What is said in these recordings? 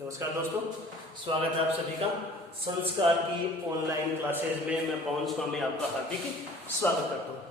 नमस्कार दोस्तों, स्वागत है आप सभी का संस्कार की ऑनलाइन क्लासेज में। मैं पवन स्वामी आपका हार्दिक स्वागत करता हूँ।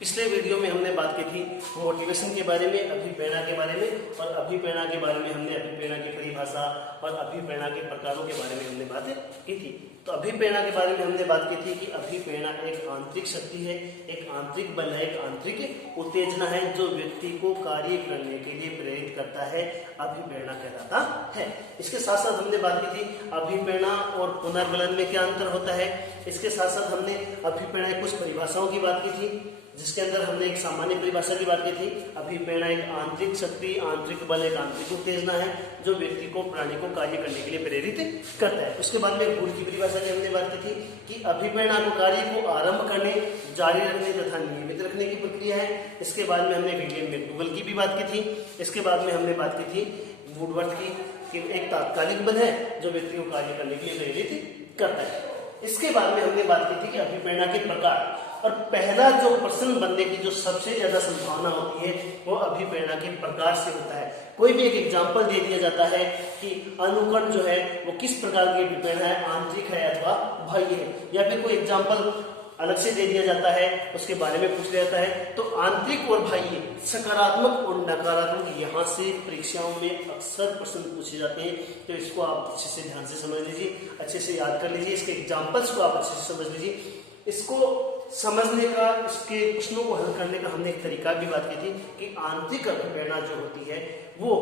पिछले वीडियो में हमने बात की थी मोटिवेशन के बारे में, अभिप्रेरणा के बारे में, और अभिप्रेरणा के बारे में हमने अभिप्रेरणा की परिभाषा और अभिप्रेरणा के प्रकारों के बारे में हमने बातें की थी। तो अभिप्रेरणा के बारे में हमने बात की थी कि अभिप्रेरणा एक आंतरिक शक्ति है, एक आंतरिक बल है, एक आंतरिक उत्तेजना है जो व्यक्ति को कार्य करने के लिए प्रेरित करता है, अभिप्रेरणा कहलाता है। इसके साथ साथ हमने बात की थी अभिप्रेरणा और पुनर्बलन में क्या अंतर होता है। इसके साथ साथ हमने अभिप्रेरणा की कुछ परिभाषाओं की बात की थी, जिसके अंदर हमने एक सामान्य परिभाषा की बात की थी। अभिप्रेरणा एक आंतरिक शक्ति, आंतरिक बल, एक आंतरिक उत्तेजना है जो व्यक्ति को, प्राणी को कार्य करने के लिए प्रेरित करता है। उसके बाद में गुण की परिभाषा की हमने बात की थी कि अभिप्रेरणा को कार्य को आरंभ करने, जारी रखने तथा नियमित रखने की प्रक्रिया है। इसके बाद में हमने विलियम मैकडूगल की भी बात की थी। इसके बाद में हमने बात की थी वुडवर्थ की कि एक तात्कालिक बल है जो व्यक्ति को कार्य करने के लिए प्रेरित करता है। इसके बाद में हमने बात की थी कि अभिप्रेरणा के प्रकार, और पहला जो प्रश्न बनने की जो सबसे ज्यादा संभावना होती है वो अभिप्रेरणा के प्रकार से होता है। कोई भी एक एग्जाम्पल दे दिया जाता है कि अनुकरण जो है वो किस प्रकार की अभिप्रेरणा है, आंतरिक है अथवा बाह्य है, या फिर कोई एग्जाम्पल अलग से दे दिया जाता है, उसके बारे में पूछ लिया जाता है। तो आंतरिक और बाह्य, सकारात्मक और नकारात्मक, यहाँ से परीक्षाओं में अक्सर प्रश्न पूछे जाते हैं। तो इसको आप अच्छे से ध्यान से समझ लीजिए, अच्छे से याद कर लीजिए, इसके एग्जाम्पल्स को आप अच्छे से समझ लीजिए। इसको समझने का, इसके प्रश्नों को हल करने का हमने एक तरीका भी बात की थी कि आंतरिक अभिप्रेरणा जो होती है वो,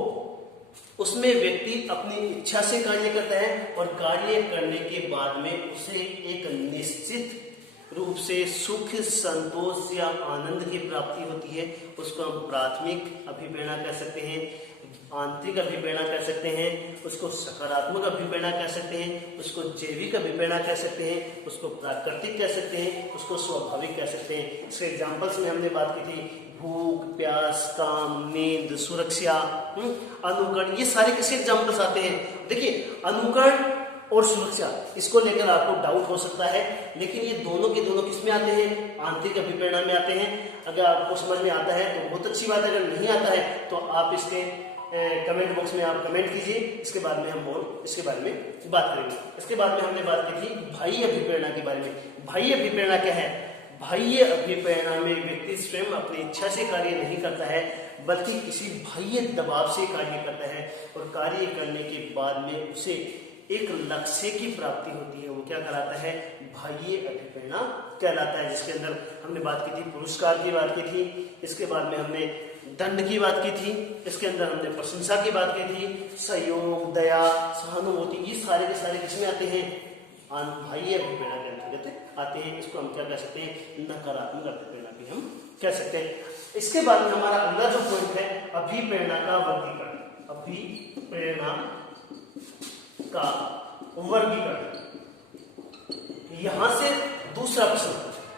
उसमें व्यक्ति अपनी इच्छा से कार्य करता है और कार्य करने के बाद में उसे एक निश्चित रूप से सुख, संतोष या आनंद की प्राप्ति होती है। उसको हम प्राथमिक अभिप्रेरणा कह सकते हैं, आंतरिक अभिप्रेरणा कह सकते हैं, उसको सकारात्मक अभिप्रेरणा कह सकते हैं, उसको जैविक अभिप्रेरणा कह सकते हैं, उसको प्राकृतिक कह सकते हैं, उसको स्वाभाविक कह सकते हैं। इसके एग्जाम्पल्स में हमने बात की थी भूख, प्यास, काम, नींद, सुरक्षा, अनुकरण, ये सारे किसके एग्जाम्पल्स आते हैं। देखिए, अनुकरण और सुरक्षा, इसको लेकर आपको डाउट हो सकता है, लेकिन ये दोनों के दोनों किस में आते हैं, आंतरिक अभिप्रेरणा में आते हैं। अगर आपको समझ में आता है तो बहुत अच्छी बात है, अगर नहीं आता है तो आप इसके कमेंट बॉक्स में आप कमेंट कीजिए। इसके बाद में हम और इसके बारे में बात करेंगे। इसके बाद में हमने बात की थी बाह्य अभिप्रेरणा के बारे में। बाह्य अभिप्रेरणा क्या है? बाह्य अभिप्रेरणा में व्यक्ति स्वयं अपनी इच्छा से कार्य नहीं करता है, बल्कि किसी बाह्य दबाव से कार्य करता है, और कार्य करने के बाद में उसे एक लक्ष्य की प्राप्ति होती है। वो क्या कहलाता है? बाह्य अभिप्रेरणा कहलाता है। जिसके अंदर हमने बात की थी पुरस्कार की बात की थी, इसके बाद में हमने दंड की बात की थी, इसके अंदर हमने प्रशंसा की बात की थी, सहयोग, दया, सहानुभूति, ये सारे के सारे किसमें आते हैं? बाह्य अभिप्रेरणा के अंतर्गत आते हैं। इसको हम क्या कह सकते हैं? नकारात्मक अभिप्रेरणा भी हम कह सकते हैं। इसके बाद में हमारा अगला जो पॉइंट है, अभिप्रेरणा का वर्गीकरण। अभिप्रेरणा का वर्गीकरण, यहां से दूसरा प्रश्न,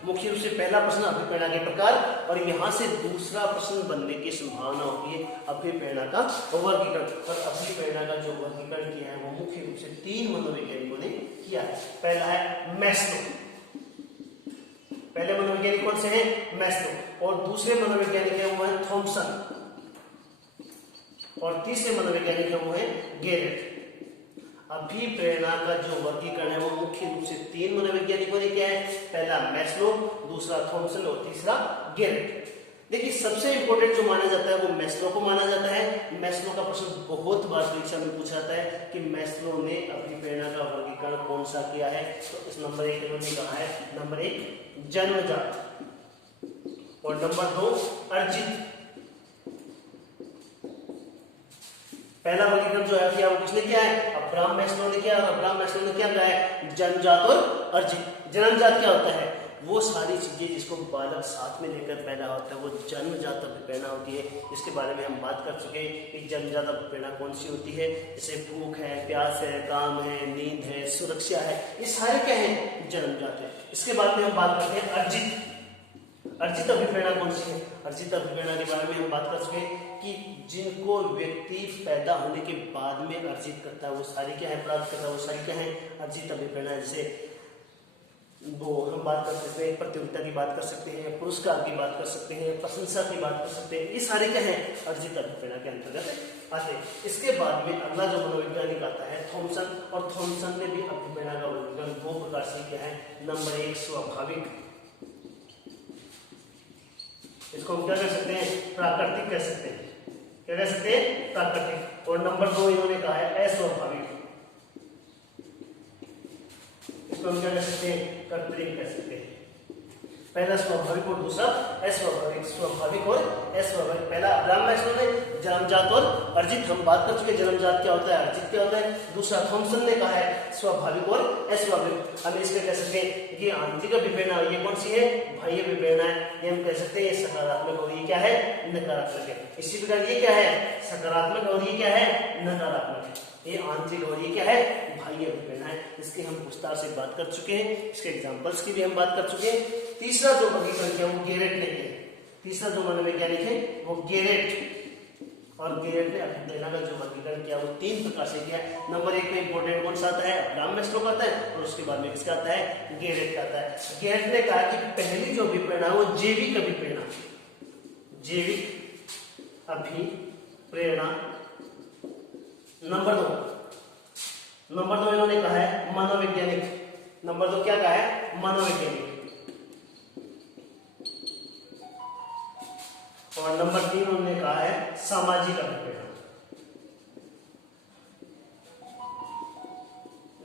मुख्य रूप से पहला प्रश्न अभिप्रेरणा के प्रकार, और यहां से दूसरा प्रश्न बनने की संभावना होती है अभिप्रेरणा का वर्गीकरण। और अभिप्रेरणा का जो वर्गीकरण किया है वो मुख्य रूप से 3 मनोवैज्ञानिकों ने किया है। पहला है मैस्लो, पहले मनोवैज्ञानिक कौन से हैं? मैस्लो। और दूसरे मनोवैज्ञानिक है वो है थॉमसन, और तीसरे मनोवैज्ञानिक है वो है गेरेट। अभिप्रेरणा का जो वर्गीकरण है वो मुख्य रूप से 3 मनोवैज्ञानिकों ने किया है। पहला मैस्लो, दूसरा थॉमसन और तीसरा गेरेट। देखिए, सबसे इंपॉर्टेंट जो माना जाता है वो मैस्लो को माना जाता है। मैस्लो का प्रश्न बहुत बार परीक्षा में पूछा जाता है कि मैस्लो ने अभिप्रेरणा का वर्गीकरण कौन सा किया है। तो इस नंबर 1 इन्होंने कहा है, नंबर 1 जन्मजात, और नंबर 2 अर्जित। पहला वर्गीकरण जो है किया वो किसने किया है? अब्राहम मैस्लो ने किया। और अब्राहम मैस्लो ने क्या कहा है? जन्मजात और अर्जित। जन्मजात क्या होता है? वो सारी चीजें जिसको बालक साथ में लेकर पैदा होता है वो जन्मजात अभिप्रेरणा होती है। इसके बारे में हम बात कर चुके हैं कि जन्मजात अभिप्रेरणा कौन सी होती है। जैसे भूख है, प्यास है, काम है, नींद है, सुरक्षा है, ये सारे क्या है? जन्मजात है। इसके बाद में हम बात करते हैं अर्जित। अर्जित अभिप्रेरणा कौन सी है? अर्जित अभिप्रेरणा के बारे में हम बात कर चुके हैं कि जिनको व्यक्ति पैदा होने के बाद में अर्जित करता है वो सारी क्या है? प्राप्त करता है वो सारी क्या है? अर्जित अभिप्रेरणा। जैसे वो हम बात कर सकते हैं, प्रतियोगिता की बात कर सकते हैं, पुरस्कार की बात कर सकते हैं, प्रशंसा की बात कर सकते हैं। ये सारे क्या है, अर्जित अभिप्रेरणा के अंतर्गत आते हैं। इसके बाद में अगला जो मनोवैज्ञानिक आता है थॉमसन, और थॉमसन ने भी अभिप्रेरणा का वर्गीकरण दो प्रकार से किया है। नंबर 1 स्वाभाविक, इसको हम क्या कह सकते हैं, प्राकृतिक कह सकते हैं, क्या कह सकते हैं, प्राकृतिक। और नंबर 2 इन्होंने कहा है अस्वाभाविक, इसको हम क्या कह सकते हैं, कृत्रिम कह सकते हैं। पहला स्वाभाविक और दूसरा अस्वाभाविक, स्वाभाविक और अस्वाभाविक। पहला अब्राहम मैस्लो ने जन्मजात और अर्जित, हम बात कर चुके हैं जन्मजात क्या होता है, अर्जित क्या होता है। दूसरा थॉमसन ने कहा है स्वाभाविक और अस्वाभाविक। हम इसके कह सकते हैं कि आंतरिक अभिप्रेरणा, ये कौन सी है, बाह्य अभिप्रेरणा है, ये हम कह सकते हैं ये सकारात्मक और ये क्या है, नकारात्मक है। इसी प्रकार ये क्या है, सकारात्मक और ये क्या है, नकारात्मक है। ये आंतरिक और ये क्या है, बाह्य अभिप्रेरणा है। इसकी हम विस्तार से बात कर चुके हैं, इसके एग्जांपल्स की भी हम बात कर चुके हैं। तीसरा जो वर्गीकरण किया वो गेरेट ने किया। तीसरा जो मनोवैज्ञानिक है वो गेरेट, और गेरेट ने अभिप्रेरणा का जो वर्गीकरण किया वो 3 प्रकार से किया। नंबर 1 में इंपोर्टेंट कौन सा आता है, अब्राहम मैस्लो का आता है, और उसके बाद में किसका आता है, गेरेट का आता है। गेरेट ने कहा कि पहली जो अभिप्रेरणा है वो जैविक अभिप्रेरणा, जैविक अभिप्रेरणा। नंबर 2 इन्होंने कहा है मनोवैज्ञानिक। नंबर 2 क्या कहा है, मनोवैज्ञानिक। और नंबर 3 उन्होंने कहा है सामाजिक अभिप्रेरणा।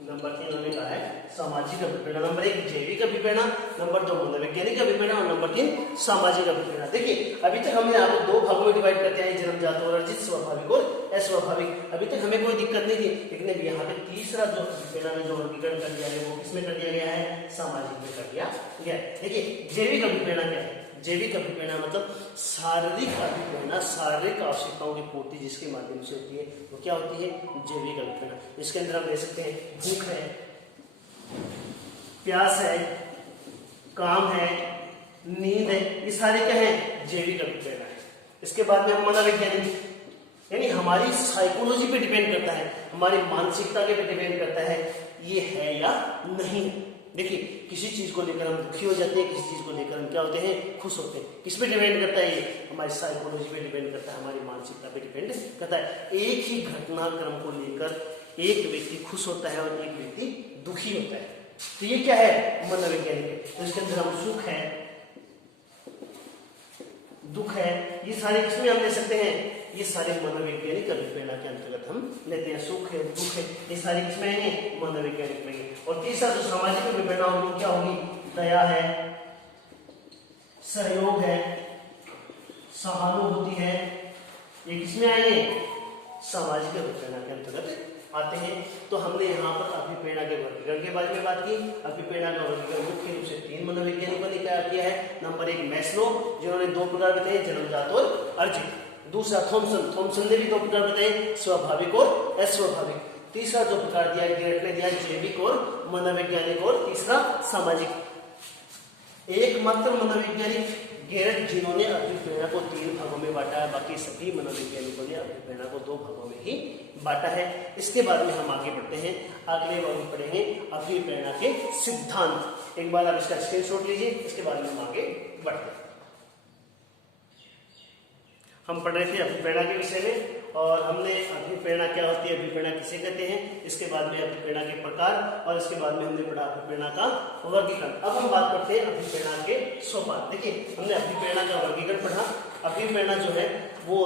नंबर 3 उन्होंने कहा है सामाजिक अभिप्रेरणा। नंबर 1 जैविक अभिप्रेरणा, नंबर 2 मनोवैज्ञानिक अभिप्रेरणा, और नंबर 3 सामाजिक अभिप्रेरणा। देखिए अभी तक हमने आपको 2 भागों में डिवाइड करते हैं, जन्मजात और अर्जित, स्वाभाविक और अस्वाभाविक। अभी तक हमें कोई दिक्कत नहीं थी, लेकिन यहाँ पे तीसरा जो अभिप्रेरणा में जो वर्गीकरण कर दिया गया वो किसमें कर दिया गया है, सामाजिक में कर दिया गया। देखिए जैविक अभिप्रेरणा क्या है, जैविक अभिप्रेरणा मतलब शारीरिक अभिप्रेरणा, शारीरिक आवश्यकताओं की पूर्ति जिसके माध्यम से होती है वो क्या होती है, जैविक अभिप्रेरणा। इसके अंदर हम ले सकते हैं भूख है, प्यास है, काम है, नींद है, ये सारे क्या है, जैविक अभिप्रेरणा है। इसके बाद में हम मनोवैज्ञानिक, यानी हमारी साइकोलॉजी पे डिपेंड करता है, हमारी मानसिकता के पे डिपेंड करता है ये है या नहीं। देखिए किसी चीज को लेकर हम दुखी हो जाते हैं, किसी चीज को लेकर हम क्या होते हैं, खुश होते हैं। किस पे डिपेंड करता है, ये हमारी साइकोलॉजी पे डिपेंड करता है, हमारी मानसिकता पे डिपेंड करता है। एक ही घटनाक्रम को लेकर एक व्यक्ति खुश होता है और एक व्यक्ति दुखी होता है, तो ये क्या है, मनोवैज्ञानिक है। तो इसके अंदर हम सुख है, दुख है, ये सारे किसमें हम ले सकते हैं, ये सारे मनोवैज्ञानिक अभिप्रेरणा के अंतर्गत हम लेते हैं। सुख है, दुख है, ये सारे किसमें आएंगे, मनोवैज्ञानिक में। और तीसरा जो सामाजिक अभिप्रेरणा होगी क्या होगी, दया है, सहयोग है, सहानुभूति है, ये किसमें आएंगे, सामाजिक अभिप्रेरणा के अंतर्गत आते हैं। तो हमने यहाँ पर अभिप्रेरणा के वर्गीकरण के बारे में बात की। अभिप्रेरणा का वर्गीकरण मुख्य रूप से 3 मनोवैज्ञानिकों ने क्या किया है। नंबर 1 मैस्लो, जिन्होंने 2 प्रकार बताए, जन्मजात और अर्जित। दूसरा थॉमसन ने भी 2 प्रकार बताए, स्वाभाविक और अस्वाभाविक। तीसरा जो प्रकार दिया गेरेट ने दिया, जैविक और मनोवैज्ञानिक, और तीसरा सामाजिक। एकमात्र मनोवैज्ञानिक गेरेट जिन्होंने अभिप्रेरणा को 3 भागों में बांटा है, बाकी सभी मनोवैज्ञानिकों ने अभिप्रेरणा को 2 भागों में ही बांटा है। इसके बाद में हम आगे बढ़ते हैं, अगले भाग पढ़ेंगे अभिप्रेरणा के सिद्धांत। एक बार आप इसका स्क्रीनशॉट लीजिए, इसके बाद में हम आगे बढ़ते हैं। हम पढ़ रहे थे अभिप्रेरणा के विषय में, और हमने अभिप्रेरणा क्या होती है, अभिप्रेरणा किसे कहते हैं, इसके बाद में अभिप्रेरणा के प्रकार, और इसके बाद में हमने पढ़ा अभिप्रेरणा का वर्गीकरण। अब हम बात करते हैं अभिप्रेरणा के सोपान। देखिए हमने अभिप्रेरणा का वर्गीकरण पढ़ा। अभिप्रेरणा जो है वो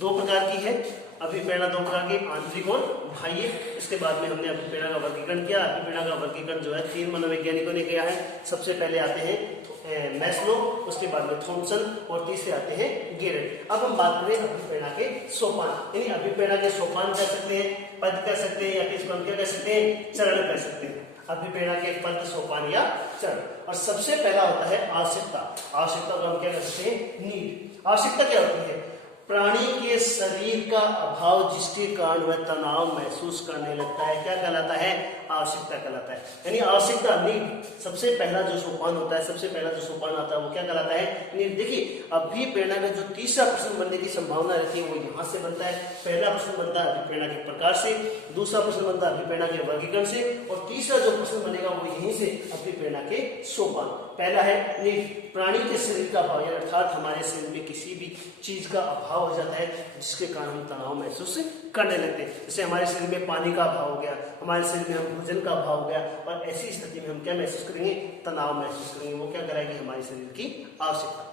2 प्रकार की है। अभिप्रेरणा 2 प्रकार की, आंतरिक और बाह्य। इसके बाद में हमने अभिप्रेरणा का वर्गीकरण किया। अभिप्रेरणा का वर्गीकरण जो है 3 मनोवैज्ञानिकों ने किया है। सबसे पहले आते हैं मैस्लो, उसके बाद में थॉमसन, और तीसरे आते हैं गेरेट। अब हम बात करें अभिप्रेरणा के सोपान, यानी अभिप्रेरणा के सोपान कह सकते हैं, पद कह सकते हैं, या किस पद क्या कह सकते हैं, चरण कह सकते हैं। अभिप्रेरणा के पद, सोपान या चरण। और सबसे पहला होता है आवश्यकता। आवश्यकता को हम क्या कह सकते हैं, नीड। आवश्यकता क्या होती है, प्राणी के शरीर का अभाव जिसके कारण वह तनाव महसूस करने लगता है क्या कहलाता है? आवश्यकता कहलाता है। यानी आवश्यकता नीड, सबसे पहला जो सोपान होता है, सबसे पहला जो सोपान आता है वो क्या कहलाता है? नीड। देखिए अभिप्रेरणा का जो तीसरा प्रश्न बनने की संभावना रहती है वो यहाँ से बनता है। पहला प्रश्न बनता है अभिप्रेरणा के प्रकार से, दूसरा प्रश्न बनता है अभिप्रेरणा के वर्गीकरण से, और तीसरा जो प्रश्न बनेगा वो यहीं से अभिप्रेरणा के सोपान। पहला है नीड, प्राणी के शरीर का अभाव, अर्थात हमारे शरीर में किसी भी चीज का अभाव हो जाता है जिसके कारण हम तनाव महसूस करने लगते हैं। जैसे हमारे शरीर में पानी का अभाव हो गया, हमारे शरीर में हम भोजन का अभाव हो गया, और ऐसी स्थिति में हम क्या महसूस करेंगे? तनाव महसूस करेंगे। वो क्या कराएगी? हमारे शरीर की आवश्यकता।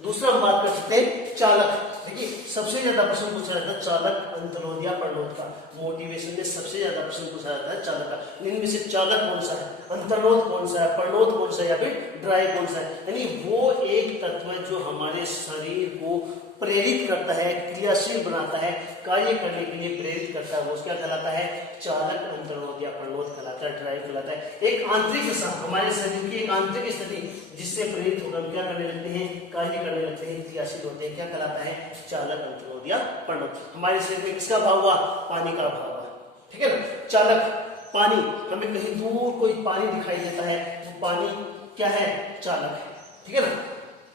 दूसरा हम बात कर सकते हैं चालक। देखिए सबसे ज्यादा प्रश्न पूछा जाता है चालक, अंतरोध या प्रणोद का। मोटिवेशन में सबसे ज्यादा प्रश्न पूछा जाता है चालक का। इनमें से चालक कौन सा है, अंतरोध कौन सा है, प्रणोद कौन सा है, या फिर ड्राइव कौन सा है? यानी वो एक तत्व है जो हमारे शरीर को प्रेरित करता है, क्रियाशील बनाता है, कार्य करने के लिए प्रेरित करता है। वो क्या कहलाता है? चालक, अंतरोध या प्रणोद कहलाता है, ड्राइव कहलाता है। एक आंतरिक दशा, हमारे शरीर की एक आंतरिक स्थिति जिससे प्रेरित होकर हम क्या करने लगते हैं? कार्य करने लगते हैं, क्रियाशील होते हैं। क्या कहलाता है? चालक, अंतरोध या प्रणोद। हमारे शरीर में किसका अभाव हुआ? पानी का अभाव हुआ, ठीक है ना। चालक पानी, हमें कहीं दूर कोई पानी दिखाई देता है, वो पानी क्या है? चालक है, ठीक है ना।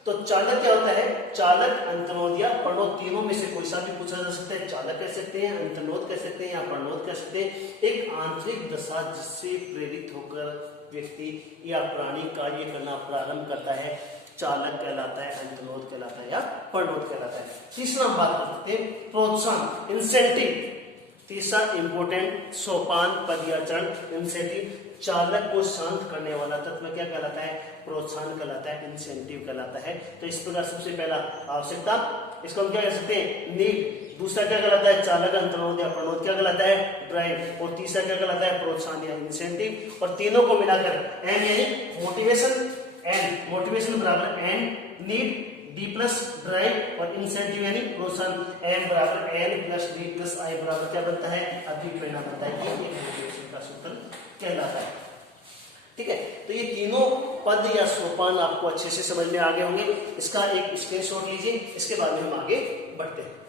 तो चालक क्या होता है? चालक, अंतरोध या प्रणोद, तीनों में से कोई सा भी पूछा जा सकता है। चालक कह सकते हैं, अंतरोध कह सकते हैं, या प्रणोद कह सकते हैं। एक आंतरिक दशा जिससे प्रेरित होकर व्यक्ति या प्राणी कार्य करना प्रारंभ करता है, चालक कहलाता है, अंतरोध कहलाता है, या प्रणोद कहलाता है। तीसरा हम बात कर सकते हैं प्रोत्साहन, इंसेंटिव। तीसरा इंपोर्टेंट सोपान, पद या चरण, इंसेंटिव। चालक को शांत करने वाला तत्व क्या कहलाता है? प्रोत्साहन कहलाता है, इंसेंटिव कहलाता है। तो इस प्रकार सबसे पहला आवश्यकता, इसको हम क्या कह सकते हैं? नीड। दूसरा क्या कहलाता है? चालक, अंतरोध या प्रणोद क्या कहलाता है? ड्राइव। और तीसरा क्या कहलाता है? प्रोत्साहन या इंसेंटिव। और तीनों को मिलाकर एन यानी मोटिवेशन, एन मोटिवेशन बराबर N need D plus drive, और इंसेंटिव यानी प्रोत्साहन, एन बराबर N plus D plus I बराबर क्या बनता है? अभिप्रेरणा बनता है। ये मोटिवेशन का सूत्र कहलाता है, ठीक है। तो ये तीनों पद या सोपान आपको अच्छे से समझ में आ गए होंगे। इसका एक स्क्रीनशॉट लीजिए, इसके बाद में हम आगे बढ़ते हैं।